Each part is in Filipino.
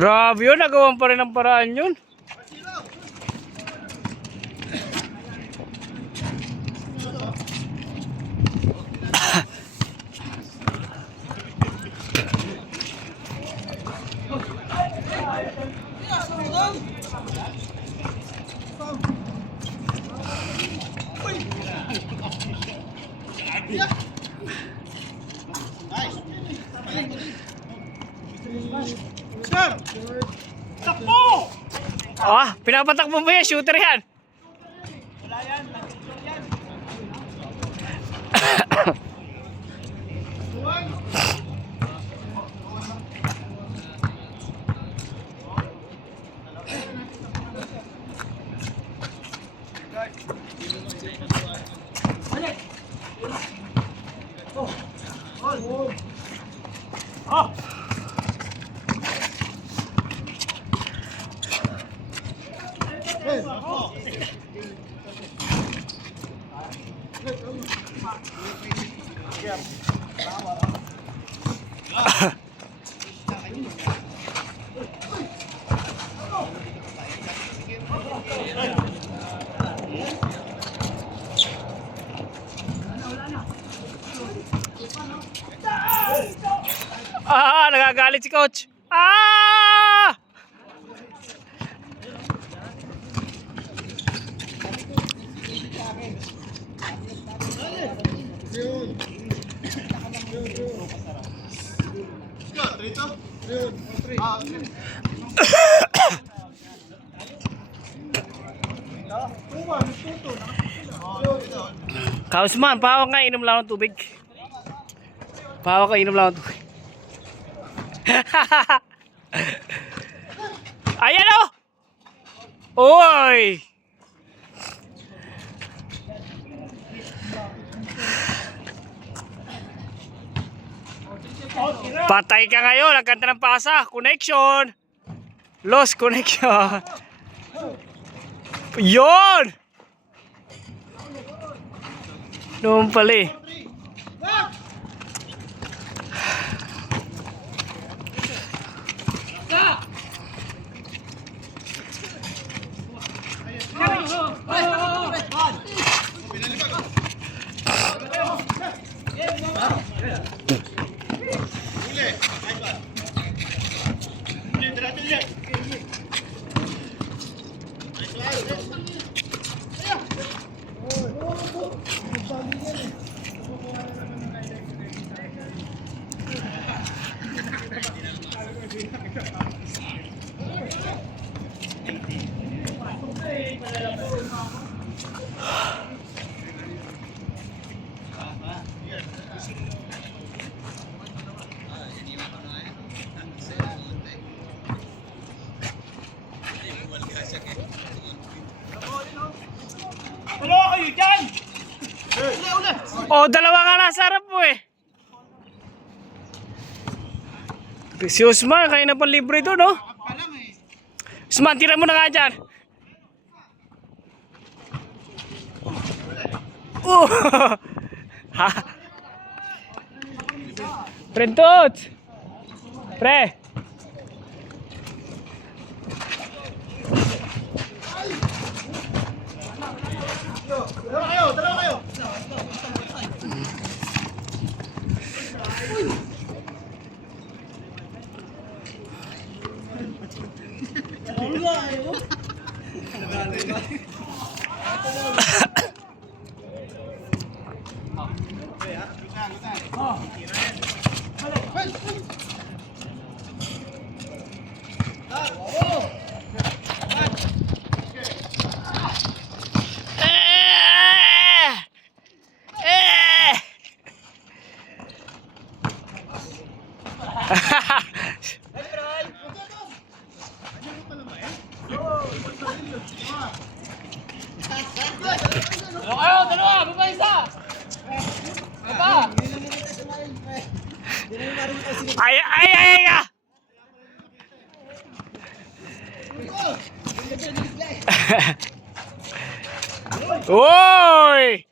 Grabe yun, nagawan pa rin ang paraan yun. Ah, pinapatakbo mo yan, shooter yan. Wala yan, yan. Ah, nagagalit si coach. Ah! Kausman, pawak nga, inom lang ng tubig. Pawak ka, inom lang ng tubig. Ayan o! Oy! Patay ka ngayon, ang kanta ng pasa. Connection! Lost connection. Yon! Noon pala eh. Oh, dalawa nga nasa harap mo eh. Si Usman, kayo na pang libre doon, no? Usman, tira mo na nga dyan. Ha? Prentot! Pre! Dalawa kayo! Dalawa, baba isa. Baba. Ay, ay, ay, ay, ah! Uy!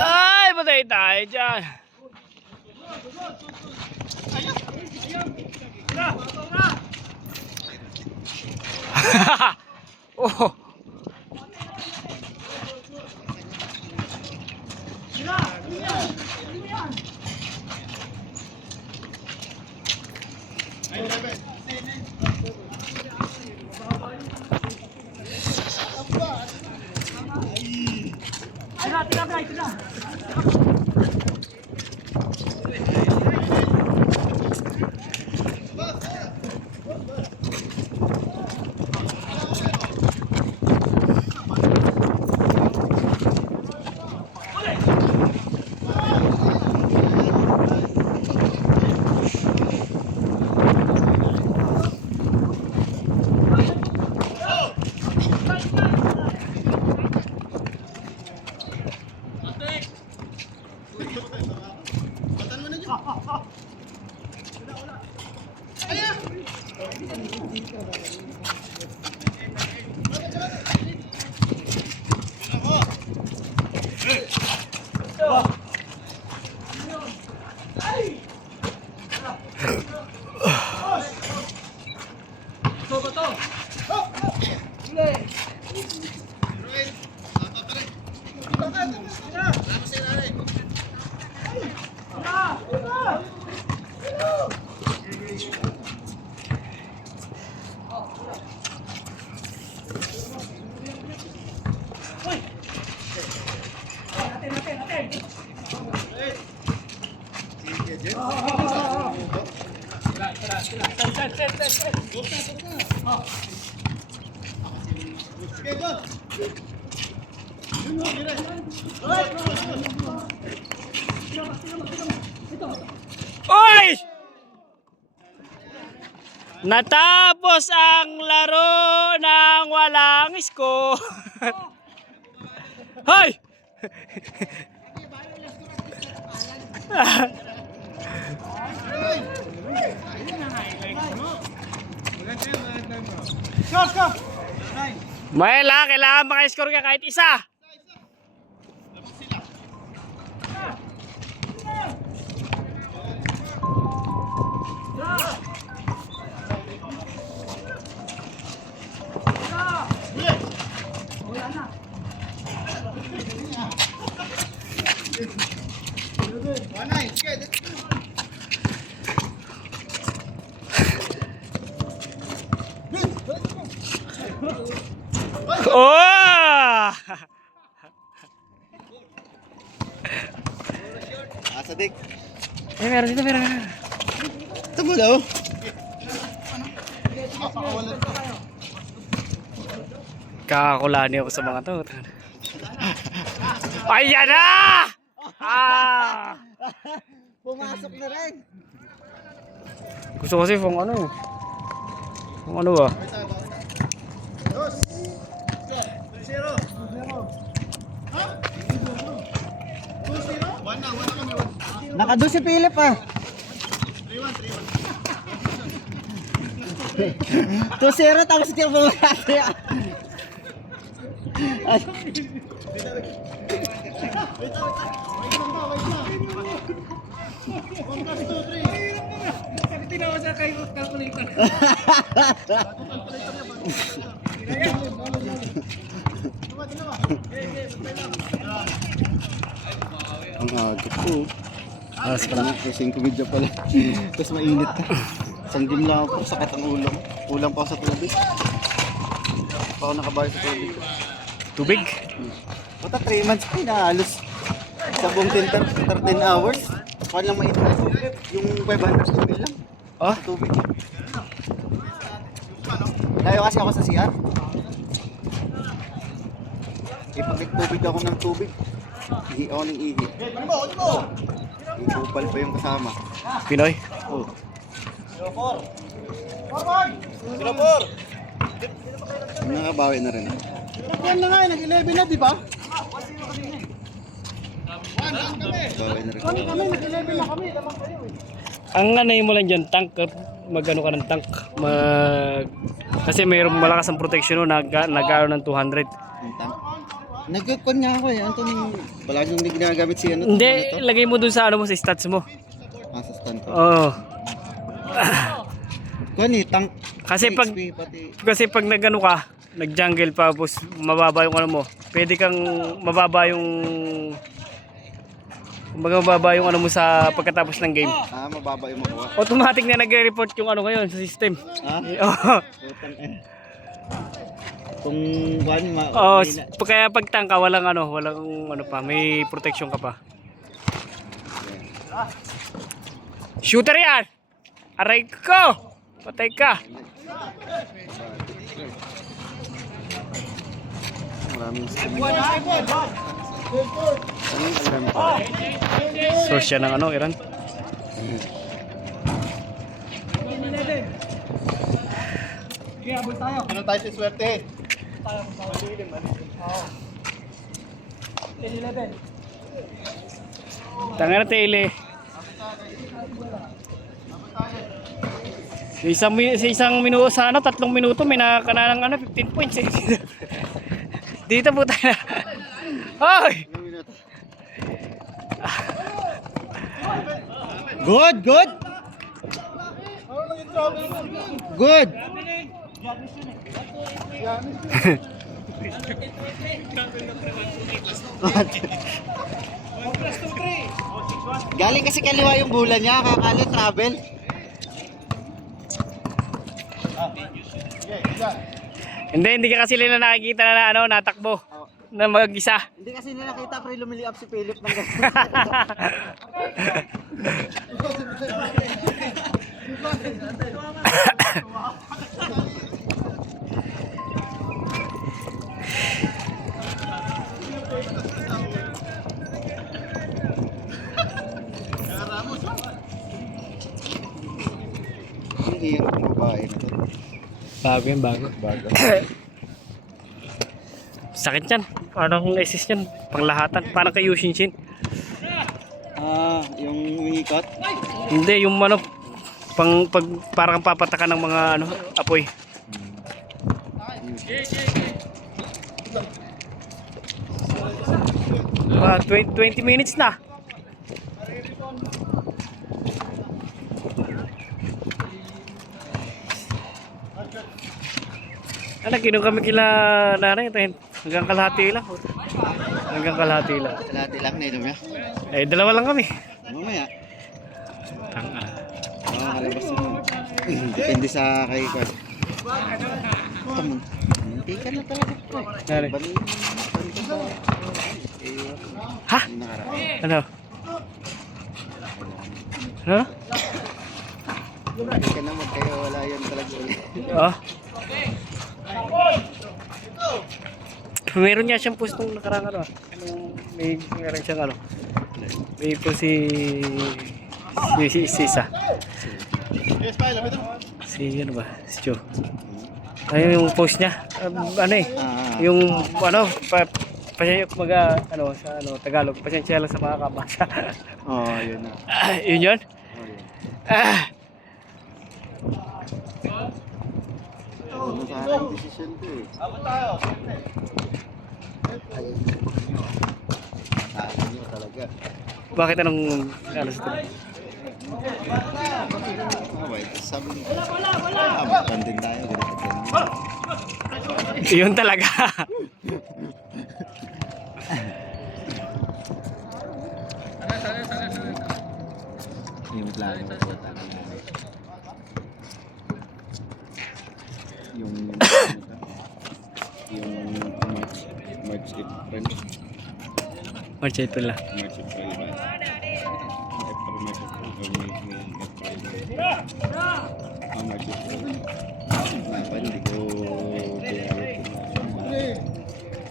Ay, patay tayo dyan. Oh. Oy! Natapos ang laro ng walang score. Hoy! Maela, kailangan maka-score ka kahit isa. Oh! Asadik. Meron dito, meron. Ito mo daw. Kakakulani ako sa mga to. Ayan na! Ah! Pumasok na rin. Gusto kasi kung ano. Kung ano ba? Nakado si Philip ah. 2-0 tapos hindi ako bumati ah. Ang agad po. Alas pa lang, 5 medya pala. Tapos mainit ka. Isang game lang ako, sakit ang ulam. Ulam pa ako sa tubig. Pa ako nakabayo sa tubig. Tubig? Bata 3 months pa inahalos. Sa buong 13 hours. Paano lang mainit ang tubig? Yung 500 ml lang. Oh? Sa tubig. Layo kasi ako sa CR. Ipag-tubig ako ng tubig. Ihi ako ng ihi. Ipupal pa yung kasama. Pinoy? Oh. Nakabawi na rin. Nag-1 na nga, nag-11 na, di ba? Bawi na rin. Nag-11 na kami. Ang ano mo lang dyan, tank. Magano ka ng tank. Kasi mayroong malakas ang protection no, nag-ano ng 200. Yung tank. Nag-con nga ako eh. Anto nung palagi yung ginagamit si ano. Hindi, lagay mo dun sa ano mo, sa stats mo. Ah, sa stand ko. Oo. Con eh, tank. Kasi pag XP, pati. kasi pag nagano ka, nag-jungle pa tapos mababa yung ano mo. Pwede kang mababa yung mababa yung ano mo sa pagkatapos ng game. Ah, mababa yung makuha. Automatic na nagre-report yung ano ngayon sa system. Ah? Oo. Utang eh. Kung buwan, Oo, kaya pag tangka walang ano pa, may protection ka pa. Shooter yan! Aray ko! Patay ka! Maraming alam pa. Source siya ng ano, Iran. Ano tayo sa swerte? Tanga na tele. Sa isang minuto sa ano, 3 minuto may nakakana ng ano, 15 points eh. Dito po tayo. Hoy! Good, good. Good. Galing kasi kaliwa yung bola niya, kakali travel. Hindi ka kasi nila nakikita na ano, natakbo. na mag-isa. Hindi kasi nila nakita pre lumiliap si Philip ng ganun. Ang hirap ng babae na to. Bago yan, bago. Bago. Sakit yan. Parang assist yan. Panglahatan. Parang kay Yushinshin. Ah, yung umikot? Hindi, yung ano, parang papatakan ng mga ano, apoy. Ah, 20 minutes na. Ano, kinuha kami kila nanay. Hanggang kalahati lang. Hanggang kalahati lang. Kalahati lang na inom niya. Eh, dalawa lang kami. Mamaya. Tanga. Kalabas mo. Depende sa kay Kwan. Tama. Hindi ka na talaga po. Nari. Bali sa... Ha? Yung nakaraan. Ano? Ano? Hindi ka na magkaya wala yan talaga ulit. Oh. Meron niya siyang post nung nakarang ano. May meron siyang ano. May po si Sisa. Si ano ba? Si Joe. Ayun yung post niya. Ano eh. Yung ano, pasensya kumaga ano sa ano Tagalog. Pasensya lang sa mga kabasa. Oo, yun na. Yun yun? Oo, yun. Ano sa akin decision ko eh. Saan nyo talaga. Bakit anong ano sa tuloy? Wait, sabi nyo. Magpandin tayo. Yun talaga. Yung plano ko. Yung March April. March April lang. March April ba? April, March April, May, April. March April. Kenapa hindi ko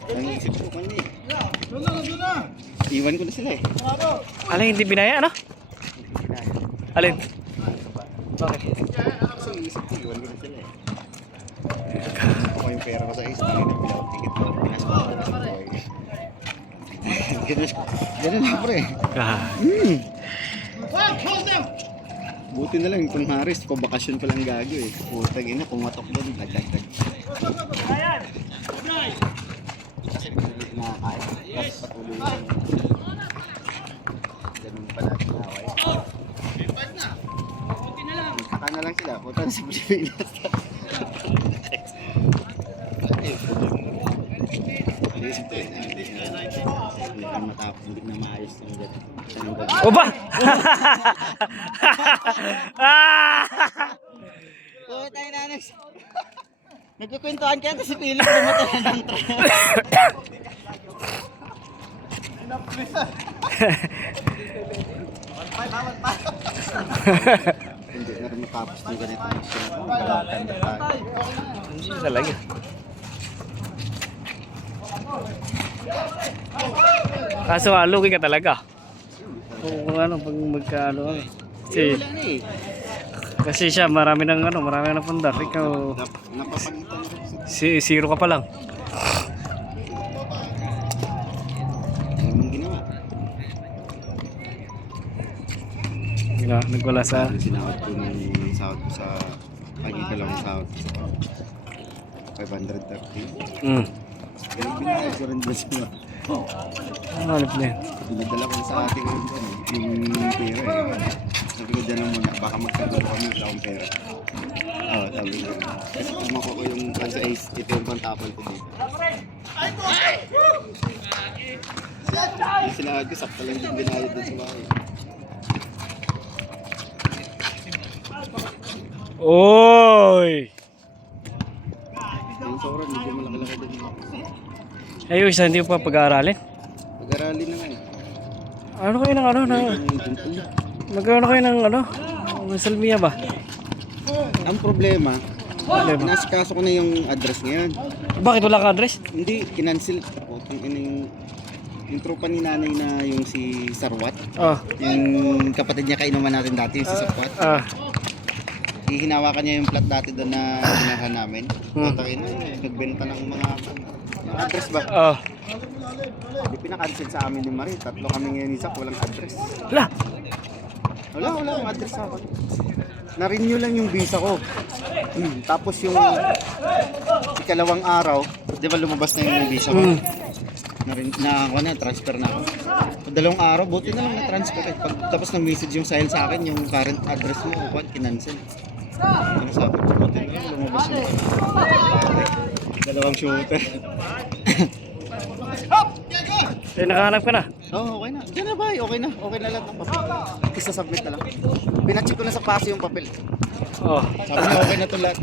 ang isip ko man eh. Iwan ko na sila eh. Alin hindi binaya ano? Alin? Bakit? Kasi isip ko, iwan ko na sila eh. Ako yung pera ko sa isa, hindi na ticket ko. Pinasok ko na sa buhay. Ganun lang pre. Buti na lang kung Haris, pabakasyon pa lang gago eh. Putang ina, pumatok doon, nagdagdag. Kasi nakakain, kasi patuloy lang. Ganun pala ginaway. Magkaka na lang sila, puta na sa Pilipinas. Inisip ko yun, hindi ka matapos, hindi na maayos ng gano'n. O ba? Puta yung nanas. Nagkukwentuhan kaya si Philip lumatayan ng train. Hindi na rin matapos ng ganito. Galatan na tayo. Hindi talaga. Kaso lugi ka talaga. Kung ano, pag magkaano kami. Kasi, Wala na eh. kasi siya marami ng ano, marami ng pundar. Ikaw, Napapagitan na rin. zero ka pa lang. Ano mong ginawa? Nagwala sa... Sinawad ko ng sahod ko sa pagkikalang sahod ko sa 530. Pero binayad ko rin ba sila? Ano ulit na yun? Pinadala ko sa ating yung pera eh. Sabi ko dyan lang muna, baka magkagulo kami sa akong pera. Oo, sabi ko. Kasi kumako ko yung pan sa Ace, ito yung pantapon ko dito. Yung sinahad ko, sakta lang yung binayad doon sa bahay. Oy! Yung sobrang medyo malaki-laki din. Ay, yung isa hindi mo pa pag-aaralin. Pag-aralin na nga eh. Ano kayo ng ano? Magkaroon kayo ng ano? Salmiya ba? Ang problema, Problema. nasikaso ko na yung address ngayon. Bakit wala ka address? Hindi, kinancel. Putang ina yung tropa ni nanay na yung si Sarwat. Oh. Yung kapatid niya kainuman natin dati, yung si Sarwat. Hihinawakan niya yung plat dati doon na dinarhan namin. Putang ina, nagbenta ng mga yung address ba? Oh. Hindi pinakancel sa amin ni Marie. 3 kami ngayon isa, walang address. Wala. Wala akong address sa akin. Na-renew lang yung visa ko. Tapos yung ikalawang araw, di ba lumabas na yung visa ko? Transfer na ako. So, 2 araw, buti na lang na-transfer eh. Tapos na-message yung sahil sa akin, yung current address mo, kinancel. Ano sabi ko, buti na lang lumabas yung 2 shooter. Eh, nakahanap ka na. Oo, okay na. Diyan na ba? Okay na. Okay na lang ang papel. Isa submit na lang. Pinacheck ko na sa paso yung papel. Oh. Sabi niya okay na to lahat.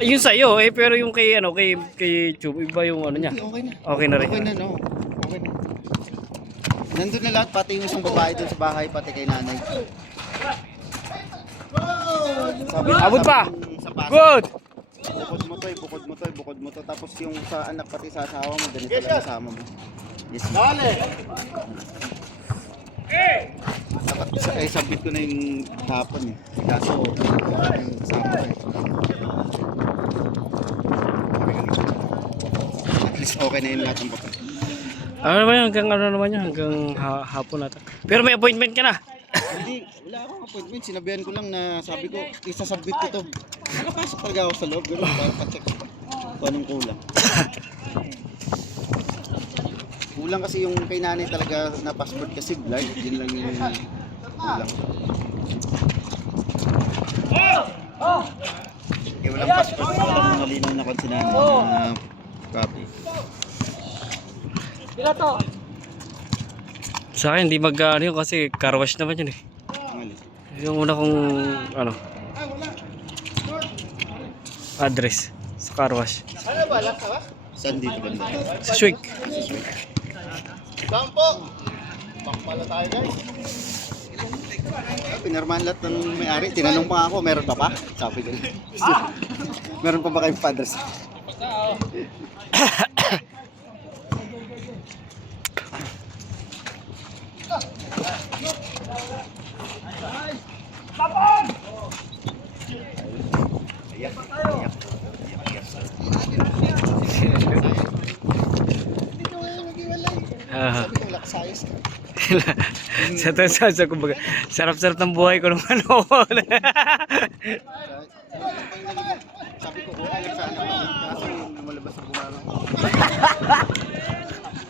Yun sa'yo eh, pero yung kay ano, kay Chub, iba yung ano niya. Okay na. Okay na rin. Okay na, no. Okay na. Nandun na lahat, pati yung isang babae dun sa bahay, pati kay nanay. Abot pa. Sa paso. Good. Bukod mo to. Tapos yung sa anak pati sa asawa mo, ganito lang kasama mo. Yes, dale! Dapat submit ko na yung hapon eh. Kaso, yung kasama ko eh. At least okay na yung lahat ng papel. Ano naman yan, hanggang hapon nata. Pero may appointment ka na. Hindi, wala akong appointment. Sinabihan ko lang na sabi ko, isasubmit ko to. Nakapasok talaga ako sa loob. Ganun, para pa-check ko kung anong kulang. Kulang kasi yung kay nanay talaga na passport kasi blind. Yun lang yung kulang. Eh, walang passport. Walang malinaw na konsinanay na copy. Sa akin, hindi mag-ano yun kasi car wash naman yun eh. Yung una kong ano, address sa car wash. Saan dito banda? Sa Swig. Bangpo! Bangpala tayo guys. Pinarmahan lahat ng may-ari. Tinanong pa ako, meron pa pa? Sabi ko. Meron pa ba kayong fathers? Sa kumbaga, sarap-sarap ng buhay ko nung ano. Sabi ko, okay lang sana ako. Kaso yung lumalabas sa bunga ko.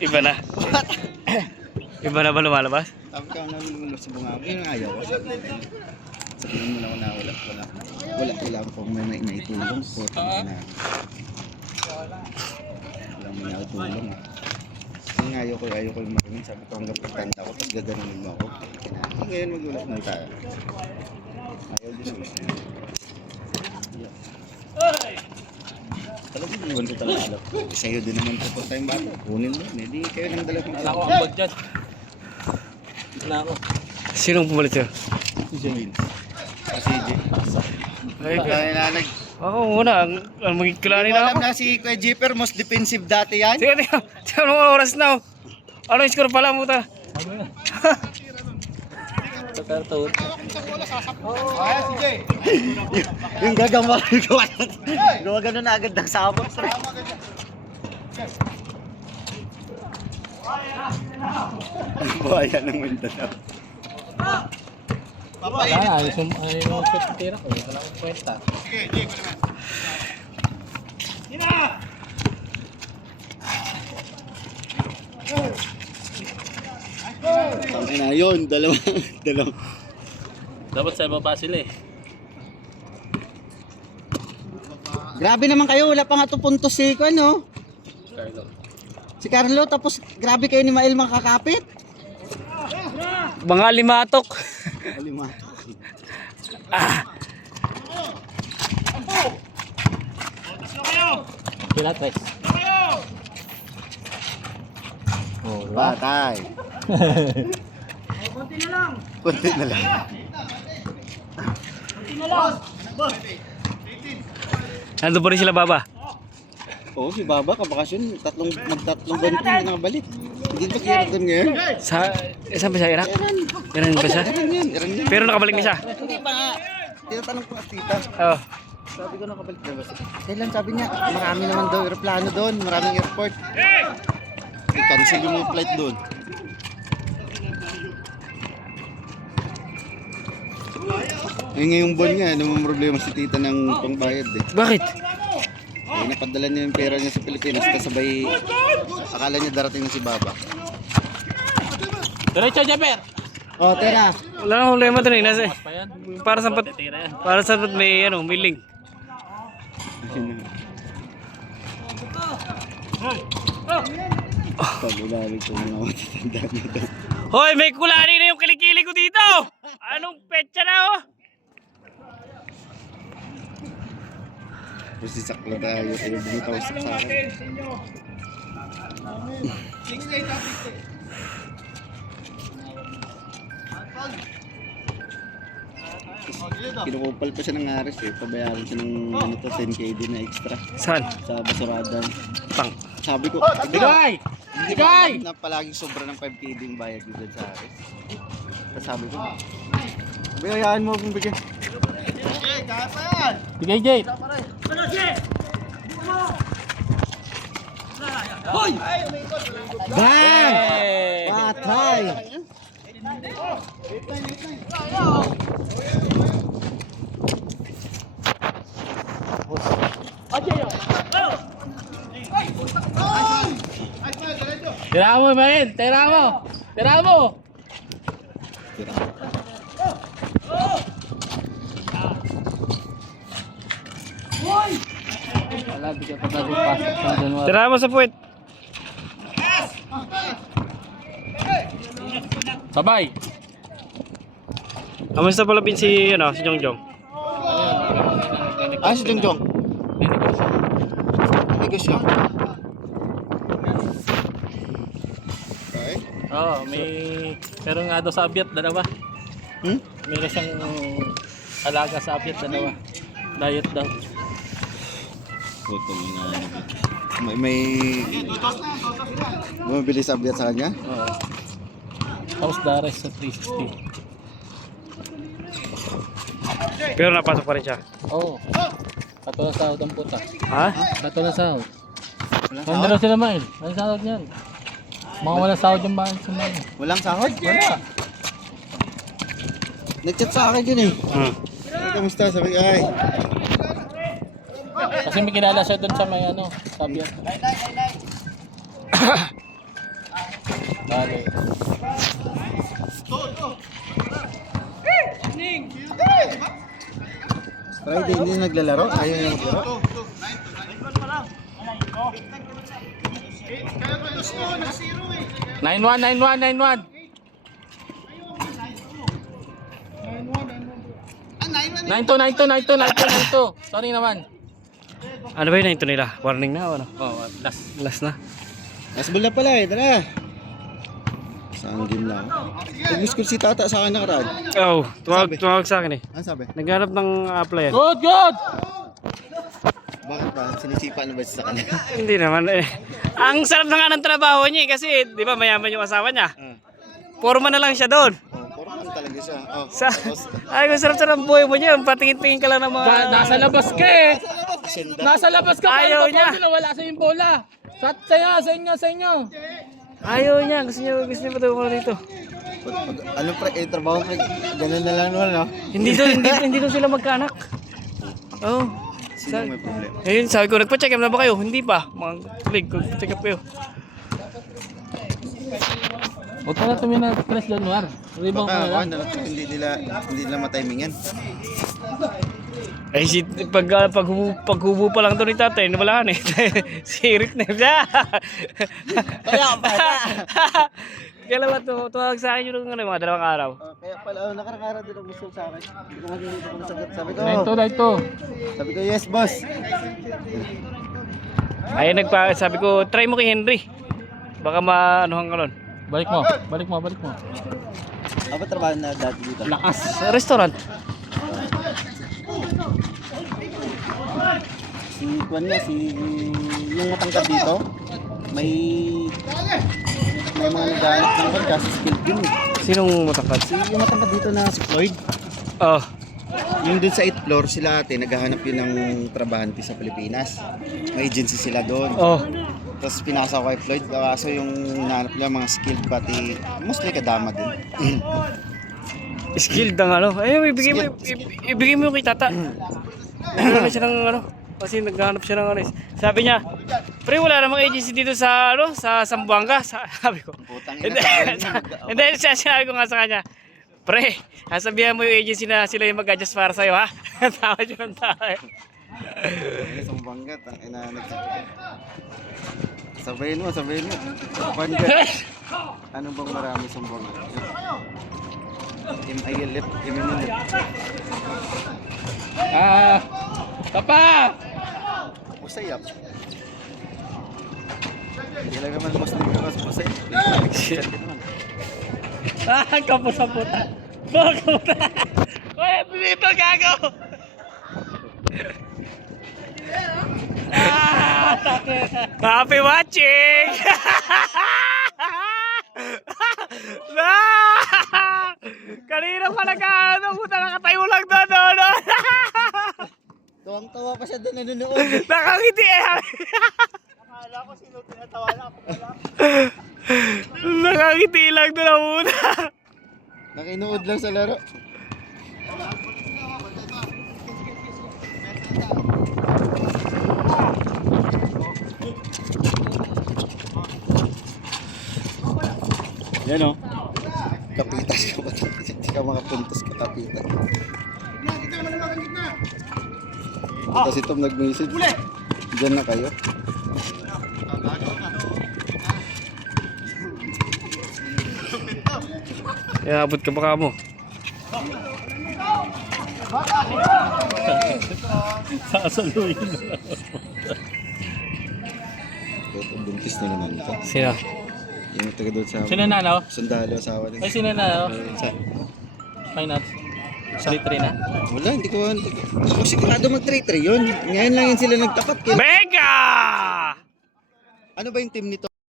Iba na. Iba na ba lumalabas? Sabi ko, lumalabas sa bunga ko. Yun ang ayaw ko. Sabihin mo lang na wala akong may naitulong. Walang may naitulong. Kasi ayaw ko yung marinig. Sabi ko hanggang pagtanda ko, tapos gaganunin mo ako. Ngayon magulat na tayo. Ayaw din ako. Talagang iwan ko talaga alam. Sa'yo din naman po tayong bata. Kunin mo. Hindi kayo nang dala kong alam. Ambag dyan. Wala ako. Sinong pumalit siya? Si Jane. Si Jane. Ay, Kaya nanag. ako muna, ang magkikilani na Alam ako. na si Kuya Jeeper, most defensive dati yan. Sige, anong oras na? Ano yung score pala mo ta? Sa karton. Yung gagawa, gawa gano'n na agad ng sabot. Ang buhaya ng Mindanao. Wala, ayos yung tira ko. Wala akong kwenta. Tangin na yun, dalawa. Dapat sa baba sila eh. Grabe naman kayo, wala pa nga 2 puntos si ano. Carlo. Si Carlo, tapos grabe kayo ni Mael makakapit. Mga limatok. Lima. Pilates. Oh, diba? Batay. Konti na lang. Konti na lang. Nandun pa rin sila baba. Oo, si Baba, kabakasyon, magtatlong buwan ko hindi nakabalik. Hindi ba kaya doon ngayon? Saan ba siya? Iraq? Iran ba siya? Iran yan. Pero nakabalik na siya. Hindi pa nga. Tinatanong ko nga tita. Oh. Sabi ko nakabalik na ba siya? Kailan sabi niya, marami naman daw aeroplano doon, maraming airport. I-cancel yung mga flight doon. Ngayong buwan nga, namang problema si tita ng pangbayad eh. Bakit? Napadala niya yung pera niya sa Pilipinas kasabay akala niya darating na si Baba. Diretso, Jeffer! Oh, tira. Wala nang problema dun eh. Nasa, Pa yan. para sa may, ano, may link. Pag-ilalig ko mga matatanda niya daw. Hoy, may kulani na yung kilikili ko dito! Anong petsa na oh? Tapos sisakla tayo, tayo bumitaw sa akin. Kinukupal pa siya ng aris eh. Pabayaran siya ng ano to, 10k din na extra Saan? sa basuradan. Pang. Sabi ko, Bigay! Bigay! na palaging sobra ng 5k din bayad dito sa aris. Tapos sabi ko, bayaan mo kung bigyan. Bigay, Jay! Bang! Hey! Patay! Tira mo, man! Tira mo! Tira mo! Wala, di ka pa bago pasok sa January. Tira mo sa puwet. Sabay! Kamusta pala si, ano, si Jongjong? Ah, si Jongjong. Negosyo. Okay. Oo, may... Pero nga daw sa abyat, dalawa. Meron siyang alaga sa abyat, dalawa. Diet daw. Puto na may bumibili sa abyat sa kanya? Oo. Tapos dares sa 360. Pero napasok pa rin siya. Oo. Katulad sahod ang puta. Ha? Katulad sahod. Walang Hindi sahod? daw sila mail. Walang sahod niyan. Mga walang sahod yung bahan sa mail. Walang sahod? Wala. Nag-chat sa akin yun eh. Ay, kamusta? Sabi ko, ay. Kasi may kilala siya doon sa may ano, sabi yan. Bale. Friday, hindi na naglalaro? Ayaw na maglaro? Nine one. 92. Sorry naman. Ano ba yun ito nila? Warning na o ano? Oh, Last na. Nasbol na pala eh, tara. Saan game lang? Nag-miss call si tata sa akin nakaraan. Oh, Sabi? tumawag sa akin eh. Ano sabi? Naghanap ng applyan. Good! Bakit ba? Sinisipa na ba siya sa kanya? Hindi naman eh. Ang sarap na nga ng trabaho niya eh, kasi di ba mayaman yung asawa niya. Forma na lang siya doon. Oh, formal talaga siya. Oh, Sa, ay, kung sarap-sarap ang buhay mo niya. Patingin-tingin ka lang ng mga... Nasa labas ka eh! senda. Nasa labas ka! Ayaw niya. Wala sa yung bola! Sa inyo! Ayaw niya. Gusto niya patuloy dito. Ano pre, trabaho pre, ganun na lang naman, no? Hindi doon sila magkaanak. Oh. Sino may problema? Ayun, sabi ko, nagpa-check up na ba kayo? Hindi pa. Mga kulig, check up kayo. Huwag ka na tumingin na Chris Januar. Rebound ka na lang. Hindi nila matimingan. Ay, paghubo pa lang doon ni tatay, wala eh. Sirit na siya. Kaya pala. Kaya naman, tumawag sa akin yung mga dalawang araw. Kaya pala, nakarang-araw din ang gusto sa akin. Hindi ko makikita ko nasagot. Sabi ko, Dito. sabi ko, yes boss. Ay sabi ko, try mo kay Henry. Baka maanuhan ka nun. Balik mo, balik mo, balik mo. Ano ba trabaho na dati dito? Lakas. Sa restaurant. Si Juan nga, yung matangkad dito, may mga naghahanap ng Juan kasi skilled din eh. Sinong matangkad? Yung matangkad dito na si Floyd, Oh. yung dun sa 8th floor, sila ate, naghahanap yun ng trabahante sa Pilipinas. May agency sila doon. Oh. Tapos pinasa ko kay Floyd, kaso yung hinahanap nila mga skilled pati, mostly kadama din. Skilled ang ano. Ay, ibigay mo yung kay tata. Naghahanap siya ng ano. Kasi naghahanap siya ng ano. Sabi niya, pre, wala namang agency dito sa ano, sa Zamboanga. Sabi ko. Putang Hindi, ina. hindi, sinabi ko nga sa kanya, pre, sasabihan mo yung agency na sila yung mag-adjust para sa'yo, ha? Tawa siya ng tawa. Sa Bangga, sabayin mo. Bangga. Ano bang marami sa Bangga? Im-ayalip, im-inilip. Papa! Musayap. Hindi lang naman Muslim ka mas musayap. Kapos sa puta. Kapos. Oy, dito gago. Happy watching! Na! Kanina pa nag-ano, puta nakatayo lang doon. Tuwang-tawa pa siya doon nanonood. Nakangiti eh. Akala ko sino tinatawanan ako pala. Nakangiti lang doon ang puta. Nakinuod lang sa laro. Yan o. Kapitas ka ba? Hindi ka makapuntos ka kapitas. Tapos itong nag-message. Diyan na kayo. Abot ka baka mo. Sasaluhin na. Ito, buntis na naman ito. Sino? Yung taga doon sa Sino na, no? sundalo, asawa din. Ay, sino na, no? Why not? Salitri na? Wala, hindi ko sigurado mag-3-3 yun. Ngayon lang yun sila nagtapat. Mega! Ano ba yung team nito?